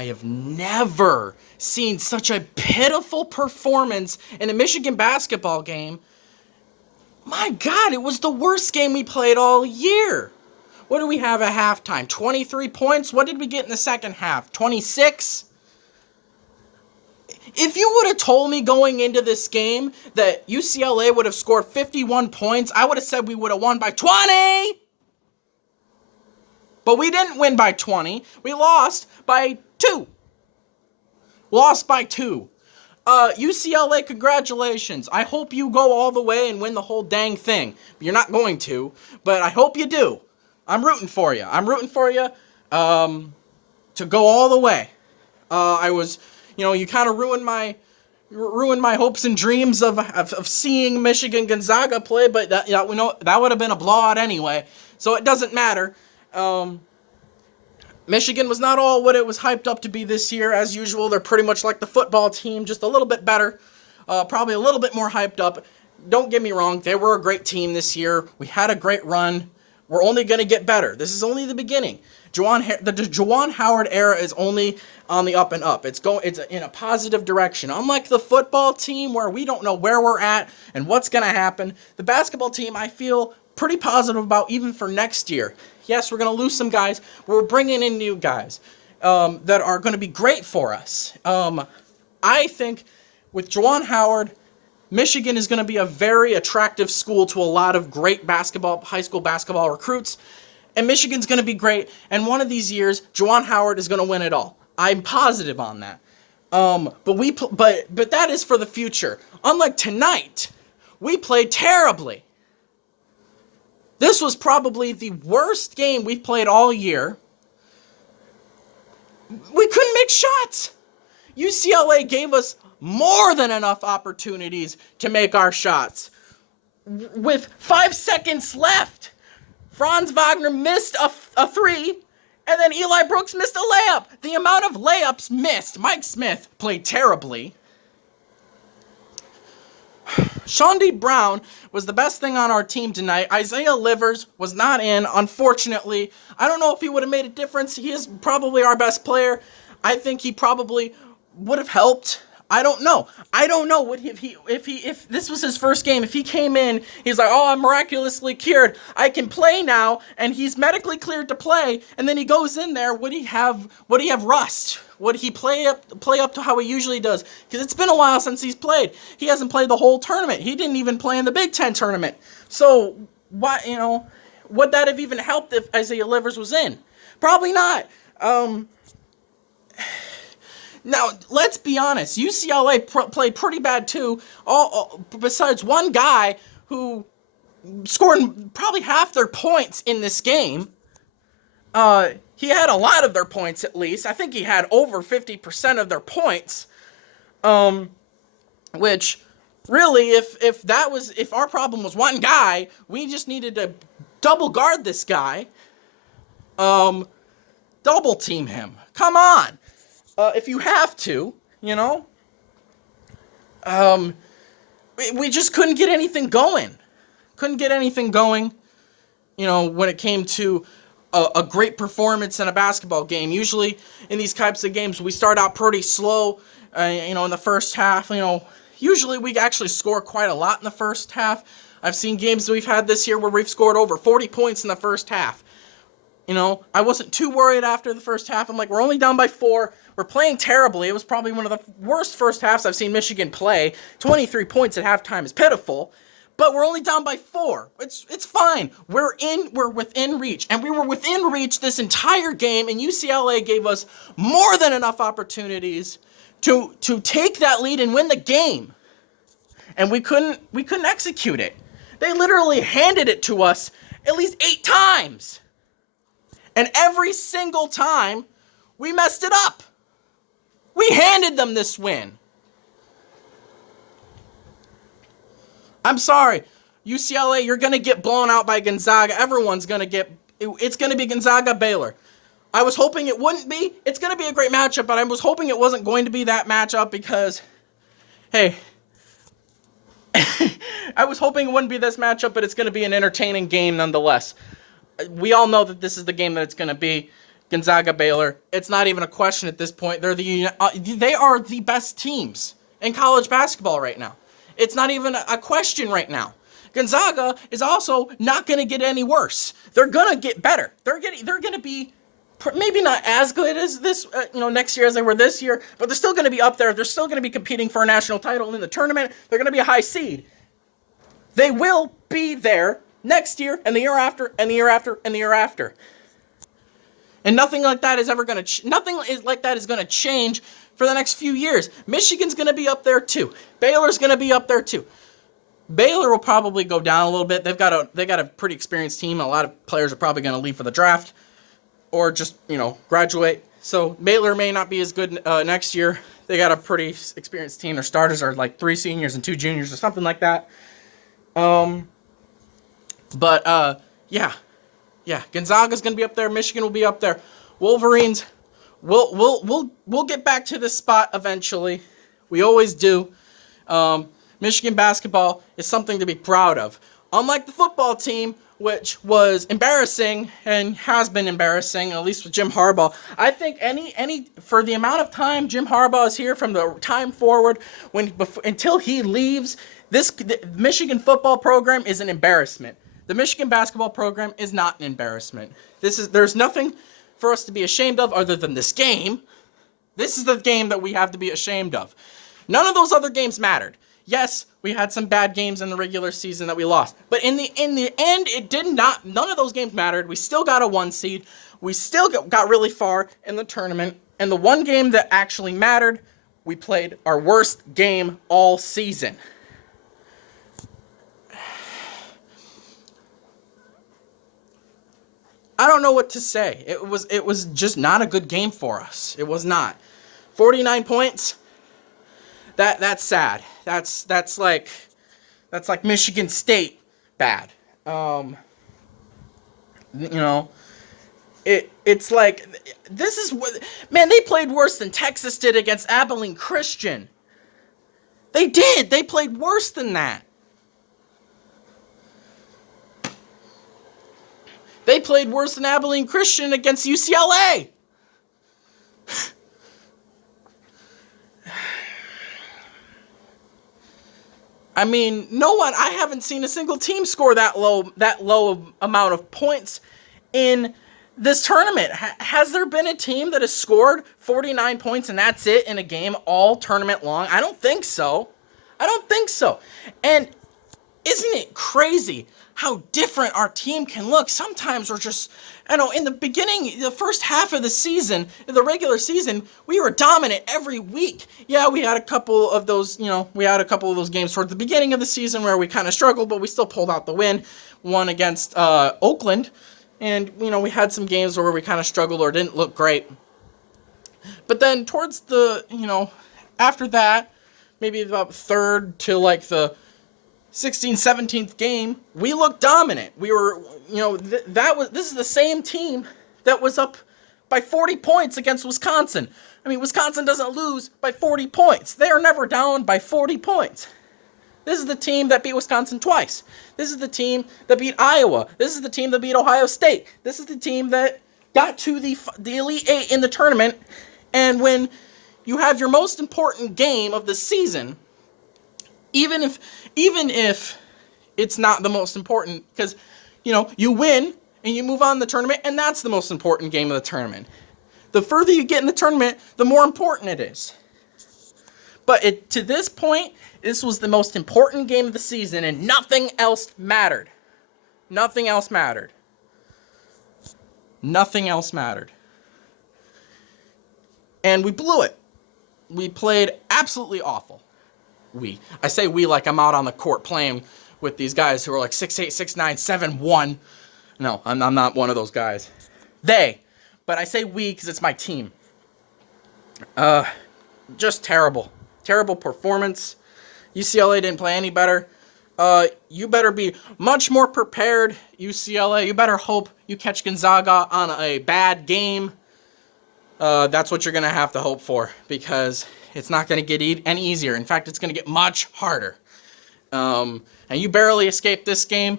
I have never seen such a pitiful performance in a Michigan basketball game. My God, it was the worst game we played all year. What do we have at halftime? 23 points? What did we get in the second half? 26? If you would have told me going into this game that UCLA would have scored 51 points, I would have said we would have won by 20. But we didn't win by 20. We lost by 2. Lost by 2. UCLA, congratulations. I hope you go all the way and win the whole dang thing. You're not going to, but I hope you do. I'm rooting for you. I'm rooting for you to go all the way. You kind of ruined my hopes and dreams of seeing Michigan Gonzaga play, but that would have been a blowout anyway, so it doesn't matter. Michigan was not all what it was hyped up to be this year. As usual, they're pretty much like the football team, just a little bit better, probably a little bit more hyped up. Don't get me wrong, they were a great team this year. We had a great run. We're only going to get better. This is only the beginning. The Juwan Howard era is only on the up and up. It's in a positive direction. Unlike the football team where we don't know where we're at and what's going to happen, the basketball team I feel pretty positive about even for next year. Yes, we're going to lose some guys. We're bringing in new guys that are going to be great for us. I think with Juwan Howard, Michigan is going to be a very attractive school to a lot of great high school basketball recruits. And Michigan's going to be great. And one of these years, Juwan Howard is going to win it all. I'm positive on that. But that is for the future. Unlike tonight, we played terribly. This was probably the worst game we've played all year. We couldn't make shots. UCLA gave us more than enough opportunities to make our shots. With 5 seconds left, Franz Wagner missed a 3, and then Eli Brooks missed a layup. The amount of layups missed. Mike Smith played terribly. Sean D. Brown was the best thing on our team tonight. Isaiah Livers was not in, unfortunately. I don't know if he would have made a difference. He is probably our best player. I think he probably would have helped. I don't know. If this was his first game, if he came in, he's like, oh, I'm miraculously cured. I can play now, and he's medically cleared to play. And then he goes in there. Would he have rust? Would he play up to how he usually does? Because it's been a while since he's played. He hasn't played the whole tournament. He didn't even play in the Big Ten tournament. So why, would that have even helped if Isaiah Livers was in? Probably not. Now, let's be honest. UCLA played pretty bad, too, besides one guy who scored probably half their points in this game. He had a lot of their points, at least. I think he had over 50% of their points. Which, really, if our problem was one guy, we just needed to double guard this guy. Double team him. Come on. If you have to, we just couldn't get anything going. When it came to a great performance in a basketball game. Usually in these types of games, we start out pretty slow, in the first half. Usually we actually score quite a lot in the first half. I've seen games that we've had this year where we've scored over 40 points in the first half. I wasn't too worried after the first half. I'm like, we're only down by 4. We're playing terribly. It was probably one of the worst first halves I've seen Michigan play. 23 points at halftime is pitiful, but we're only down by 4. It's fine. We're within reach, and we were within reach this entire game, and UCLA gave us more than enough opportunities to take that lead and win the game, and we couldn't execute it. They literally handed it to us at least 8 times. And every single time, we messed it up. We handed them this win. I'm sorry. UCLA, you're going to get blown out by Gonzaga. Everyone's going to get... It's going to be Gonzaga-Baylor. I was hoping it wouldn't be. It's going to be a great matchup, but I was hoping it wasn't going to be that matchup because, hey... I was hoping it wouldn't be this matchup, but it's going to be an entertaining game nonetheless. We all know that this is the game that it's going to be. Gonzaga, Baylor. It's not even a question at this point. They are the best teams in college basketball right now. It's not even a question right now. Gonzaga is also not going to get any worse. They're going to get better. They're going to be maybe not as good as this, next year as they were this year, but they're still going to be up there. They're still going to be competing for a national title in the tournament. They're going to be a high seed. They will be there next year and the year after and the year after and the year after. And nothing like that is going to change for the next few years. Michigan's going to be up there too. Baylor's going to be up there too. Baylor will probably go down a little bit. They got a pretty experienced team. A lot of players are probably going to leave for the draft or just, graduate. So Baylor may not be as good next year. They got a pretty experienced team. Their starters are like 3 seniors and 2 juniors or something like that. Yeah, Gonzaga's going to be up there. Michigan will be up there. Wolverines, we'll get back to this spot eventually. We always do. Michigan basketball is something to be proud of. Unlike the football team, which was embarrassing and has been embarrassing, at least with Jim Harbaugh. I think for the amount of time Jim Harbaugh is here from the time forward until he leaves, the Michigan football program is an embarrassment. The Michigan basketball program is not an embarrassment. There's nothing for us to be ashamed of other than this game. This is the game that we have to be ashamed of. None of those other games mattered. Yes, we had some bad games in the regular season that we lost. But in the end, it did not. None of those games mattered. We still got a 1 seed. We still got really far in the tournament. And the one game that actually mattered, we played our worst game all season. I don't know what to say. It was just not a good game for us. It was not. 49 points. That's sad. That's like Michigan State bad. It's like this is what, man, they played worse than Texas did against Abilene Christian. They did. They played worse than that. They played worse than Abilene Christian against UCLA. I mean, I haven't seen a single team score that low amount of points in this tournament. Has there been a team that has scored 49 points and that's it in a game all tournament long? I don't think so. And isn't it crazy how different our team can look? Sometimes we're just, in the beginning, the first half of the season, in the regular season, we were dominant every week. Yeah, we had a couple of those games towards the beginning of the season where we kind of struggled, but we still pulled out the win. One against Oakland. And, we had some games where we kind of struggled or didn't look great. But then towards the, after that, maybe about third to like the 16th, 17th game, we looked dominant. We were, this is the same team that was up by 40 points against Wisconsin. I mean, Wisconsin doesn't lose by 40 points. They are never down by 40 points. This is the team that beat Wisconsin twice. This is the team that beat Iowa. This is the team that beat Ohio State. This is the team that got to the Elite Eight in the tournament. And when you have your most important game of the season, even if it's not the most important, because, you win and you move on in the tournament, and that's the most important game of the tournament. The further you get in the tournament, the more important it is. But to this point, this was the most important game of the season, and nothing else mattered. Nothing else mattered. And we blew it. We played absolutely awful. I say we like I'm out on the court playing with these guys who are like 6'8", 6'9", 7'1". No, I'm not one of those guys. But I say we because it's my team. Just terrible. Terrible performance. UCLA didn't play any better. You better be much more prepared, UCLA. You better hope you catch Gonzaga on a bad game. That's what you're going to have to hope for, because it's not going to get any easier. In fact, it's going to get much harder. And you barely escaped this game.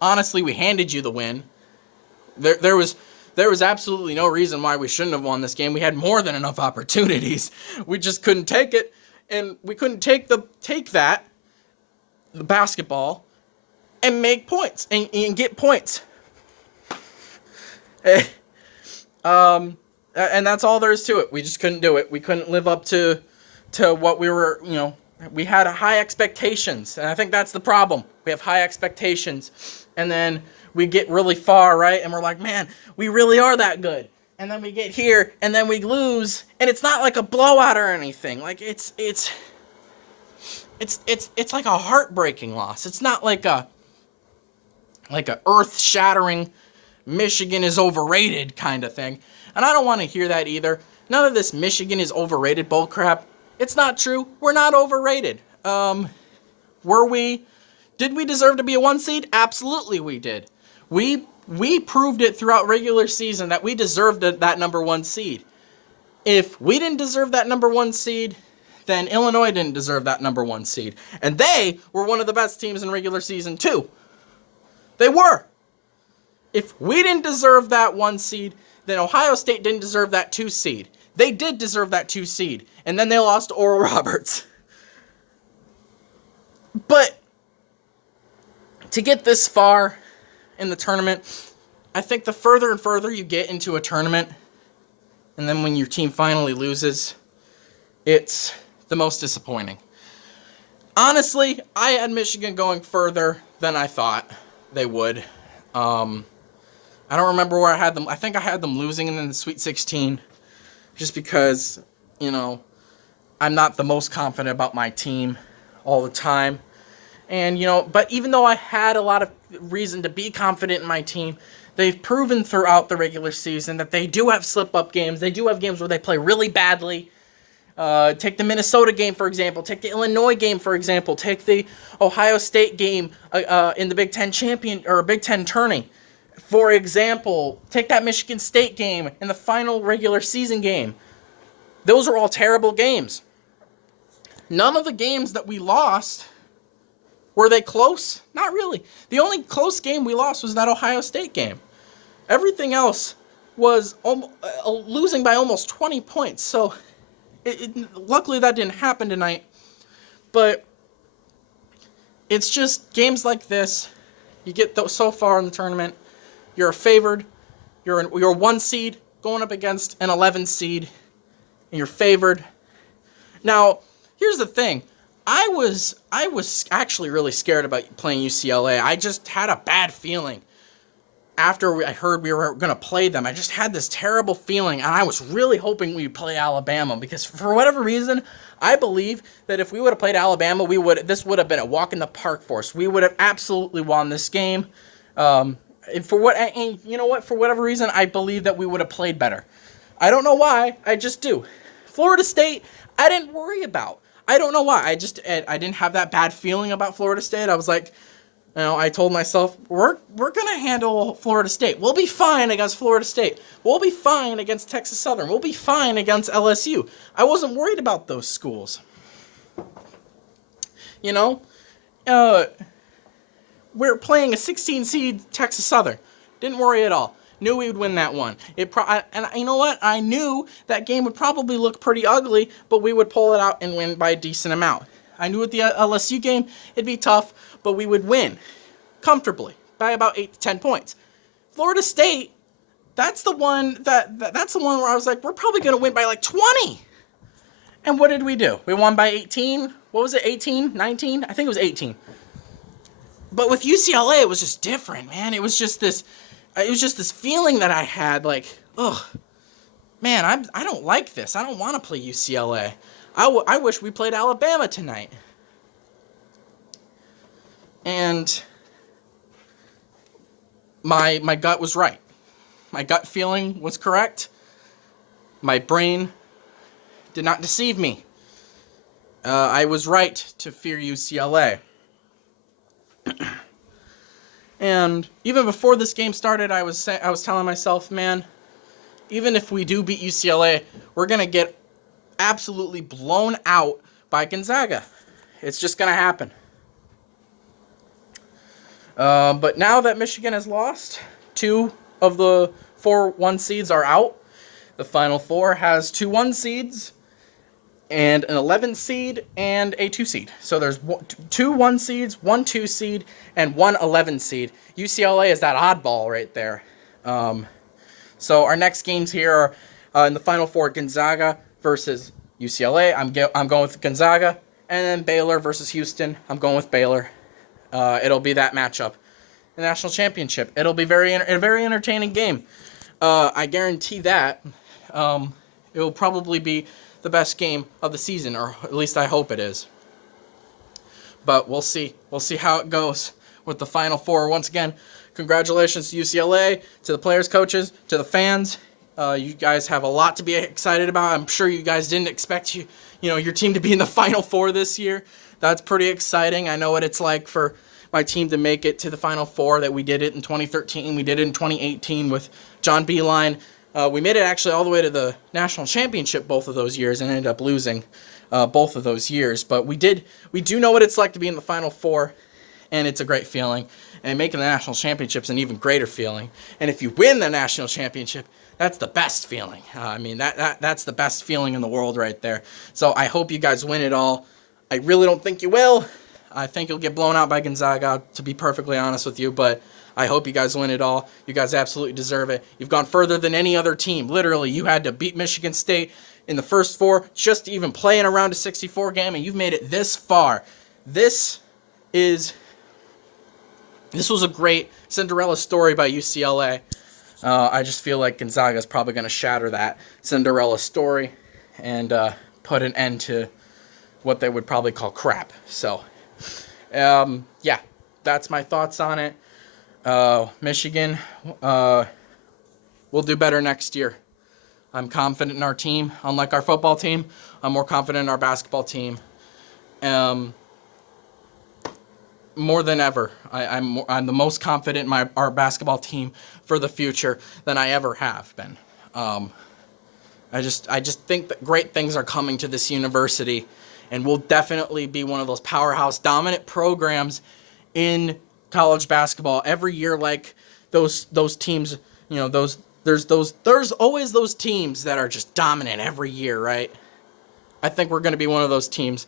Honestly, we handed you the win. There was There was absolutely no reason why we shouldn't have won this game. We had more than enough opportunities. We just couldn't take it, and we couldn't take the basketball, and make points and get points. And that's all there is to it. We just couldn't do it. We couldn't live up to what we were, we had high expectations, and I think that's the problem. We have high expectations, and then we get really far, right? And we're like, man, we really are that good. And then we get here, and then we lose, and it's not like a blowout or anything. Like it's like a heartbreaking loss. It's not like a earth-shattering Michigan is overrated kind of thing. And I don't want to hear that either. None of this Michigan is overrated bullcrap. It's not true. We're not overrated. Did we deserve to be a 1 seed? Absolutely we did. We proved it throughout regular season that we deserved that number 1 seed. If we didn't deserve that number 1 seed, then Illinois didn't deserve that number 1 seed. And they were one of the best teams in regular season too. They were. If we didn't deserve that 1 seed, then Ohio State didn't deserve that 2 seed. They did deserve that 2 seed. And then they lost to Oral Roberts. But to get this far in the tournament, I think the further and further you get into a tournament, and then when your team finally loses, it's the most disappointing. Honestly, I had Michigan going further than I thought they would. I don't remember where I had them. I think I had them losing in the Sweet 16 just because, I'm not the most confident about my team all the time. And, but even though I had a lot of reason to be confident in my team, they've proven throughout the regular season that they do have slip-up games. They do have games where they play really badly. Take the Minnesota game, for example. Take the Illinois game, for example. Take the Ohio State game in the Big Ten Big Ten tourney. For example, take that Michigan State game in the final regular season game. Those are all terrible games. None of the games that we lost, were they close? Not really. The only close game we lost was that Ohio State game. Everything else was losing by almost 20 points. So, luckily that didn't happen tonight. But it's just games like this. You get so far in the tournament. You're favored. You're a 1 seed going up against an 11 seed. And you're favored. Now, here's the thing. I was actually really scared about playing UCLA. I just had a bad feeling after I heard we were going to play them. I just had this terrible feeling, and I was really hoping we'd play Alabama because for whatever reason, I believe that if we would have played Alabama, this would have been a walk in the park for us. We would have absolutely won this game. And you know what? For whatever reason, I believe that we would have played better. I don't know why. I just do. Florida State, I didn't worry about. I don't know why. I didn't have that bad feeling about Florida State. I was like, I told myself, we're going to handle Florida State. We'll be fine against Florida State. We'll be fine against Texas Southern. We'll be fine against LSU. I wasn't worried about those schools. We're playing a 16 seed Texas Southern. Didn't worry at all. Knew we would win that one. And you know what? I knew that game would probably look pretty ugly, but we would pull it out and win by a decent amount. I knew at the LSU game it'd be tough, but we would win comfortably by about 8 to 10 points. Florida State, that's the one that's the one where I was like, we're probably going to win by like 20. And what did we do? We won by 18. What was it? 18? 19? I think it was 18. But with UCLA, it was just different, man. It was just this feeling that I had, like, man, I don't like this. I don't want to play UCLA. I wish we played Alabama tonight. And my gut was right. My gut feeling was correct. My brain did not deceive me. I was right to fear UCLA. And even before this game started, I was telling myself, man, even if we do beat UCLA, we're going to get absolutely blown out by Gonzaga. It's just going to happen. But now that Michigan has lost 2 of the four 1 seeds are out. The Final Four has 2 1 seeds and an 11 seed and a 2 seed. So there's 2 1 seeds, 1 2 seed, and 1 11 seed. UCLA is that oddball right there. So our next games here are in the Final Four: Gonzaga versus UCLA. I'm going with Gonzaga, and then Baylor versus Houston. I'm going with Baylor. It'll be that matchup, the national championship. It'll be a very entertaining game. I guarantee that. It will probably be the best game of the season, or at least I hope it is. But we'll see. We'll see how it goes with the Final Four. Once again, congratulations to UCLA, to the players, coaches, to the fans. You guys have a lot to be excited about. I'm sure you guys didn't expect your team to be in the Final Four this year. That's pretty exciting. I know what it's like for my team to make it to the Final Four. That we did it in 2013. We did it in 2018 with John Beilein. We made it actually all the way to the national championship both of those years and ended up losing both of those years. But we do know what it's like to be in the Final Four, and it's a great feeling. And making the national championship is an even greater feeling. And if you win the national championship, that's the best feeling. That's the best feeling in the world right there. So I hope you guys win it all. I really don't think you will. I think you'll get blown out by Gonzaga, to be perfectly honest with you, but I hope you guys win it all. You guys absolutely deserve it. You've gone further than any other team. Literally, you had to beat Michigan State in the first 4 just to even play in a round of 64 game, and you've made it this far. This was a great Cinderella story by UCLA. I just feel like Gonzaga is probably going to shatter that Cinderella story and put an end to what they would probably call crap. So, yeah, that's my thoughts on it. Michigan will do better next year. I'm confident in our team. Unlike our football team, I'm more confident in our basketball team. More than ever, I'm the most confident in our basketball team for the future than I ever have been. I just think that great things are coming to this university, and we'll definitely be one of those powerhouse dominant programs in college basketball every year. Like those teams, there's always those teams that are just dominant every year, right? I think we're going to be one of those teams.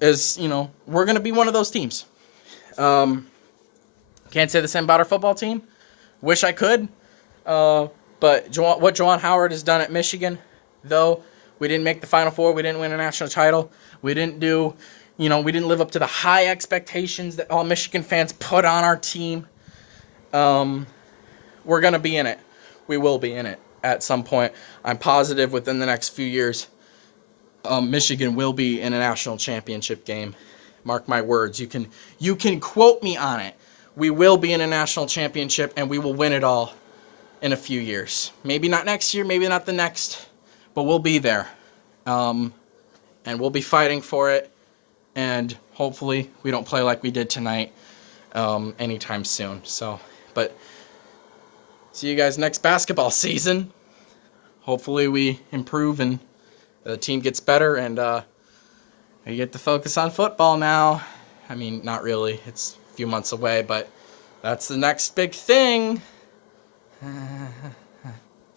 We're going to be one of those teams. Can't say the same about our football team. Wish I could. But what Juwan Howard has done at Michigan, though, we didn't make the Final Four. We didn't win a national title. We didn't live up to the high expectations that all Michigan fans put on our team. We're going to be in it. We will be in it at some point. I'm positive within the next few years. Michigan will be in a national championship game. Mark my words. You can quote me on it. We will be in a national championship, and we will win it all in a few years. Maybe not next year, maybe not the next, but we'll be there. And we'll be fighting for it. And hopefully we don't play like we did tonight anytime soon. But see you guys next basketball season. Hopefully we improve and the team gets better, and I get to focus on football now. I mean, not really. It's a few months away, but that's the next big thing.